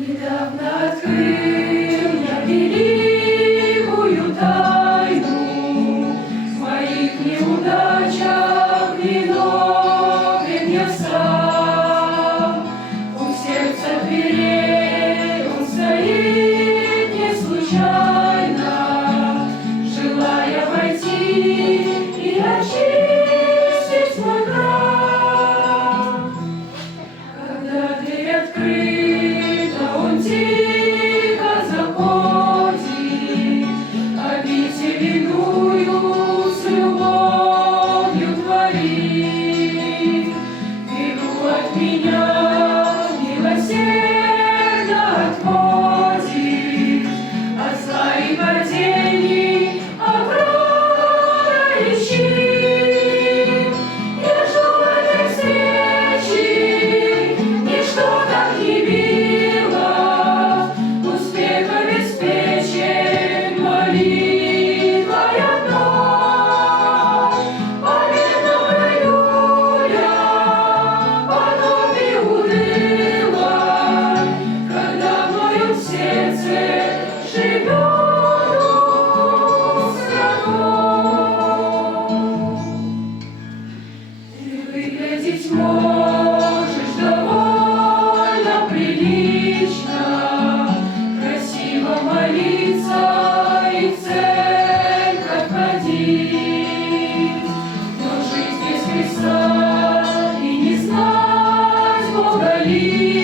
Недавно открыл я великую тайну, в моих неудачах виновен я сам. У сердца дверей он стоит не случайно, желая войти и очистить мой грах. Когда дверь открыта, он тихо заходит, обитель иную с любовью творит. Беду от меня милосердно отводит, от зла и падений ощущит. Я жду этой встречи, ничто так не било, успех обеспечен молитвой одной. Победном раю я потом и уныла, когда в моем сердце живет Дух Святой. Ты выглядеть можешь довольно прилично, красиво молиться и в церковь ходить, но жить без Христа и не знать Бога лично.